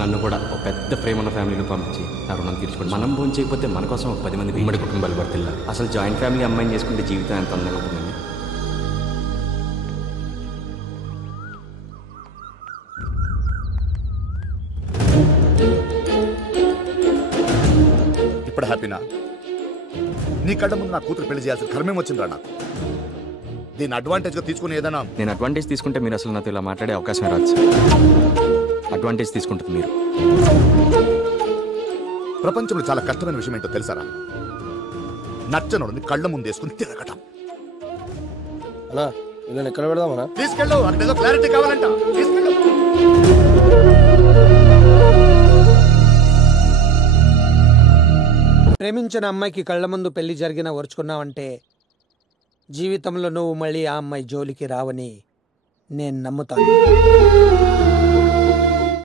నన్ను కూడా ఒక పెద్ద ప్రేమ ఉన్న ఫ్యామిలీలో పంపించి నా రుణం తీర్చుకోండి. మనం భోజనం చేయకపోతే మన కోసం ఒక 10 మంది ఉమ్మడి కుటుంబాలు వర్తిల్లా. అసలు జాయింట్ ఫ్యామిలీ అమ్మాయిని చేసుకుంటే జీవితం ఎంత అందంగా ఉంటుందండి. ఇప్పుడు హ్యాపీనా? నీ కళ్ళ ముందు నా కూతురు పెళ్లి చేయాల్సిన కర్మేం వచ్చిందిరా నాకు. దీన్ని అడ్వాంటేజ్గా తీసుకుని ఏదైనా. నేను అడ్వాంటేజ్ తీసుకుంటే మీరు అసలు నాతో ఇలా మాట్లాడే అవకాశం రాదు. అడ్వాంటేజ్ తీసుకుంటుంది మీరు. ప్రపంచంలో చాలా కష్టమైన విషయం ఏంటో తెలుసారా? నచ్చనోడిని కళ్ళ ముందు వేసుకుని తిరగటం. అన్నా ఇలా ఎక్కడ పెడదామన్నా? తీసుకెళ్ళు, అక్కడ ఏదో క్లారిటీ కావాలంట. తీసుకెళ్ళు. ప్రేమించిన అమ్మాయికి కళ్ళ ముందు పెళ్లి జరిగినా ఓర్చుకున్నావంటే జీవితంలో నువ్వు మళ్ళీ ఆ అమ్మాయి జోలికి రావని నేను నమ్ముతాను.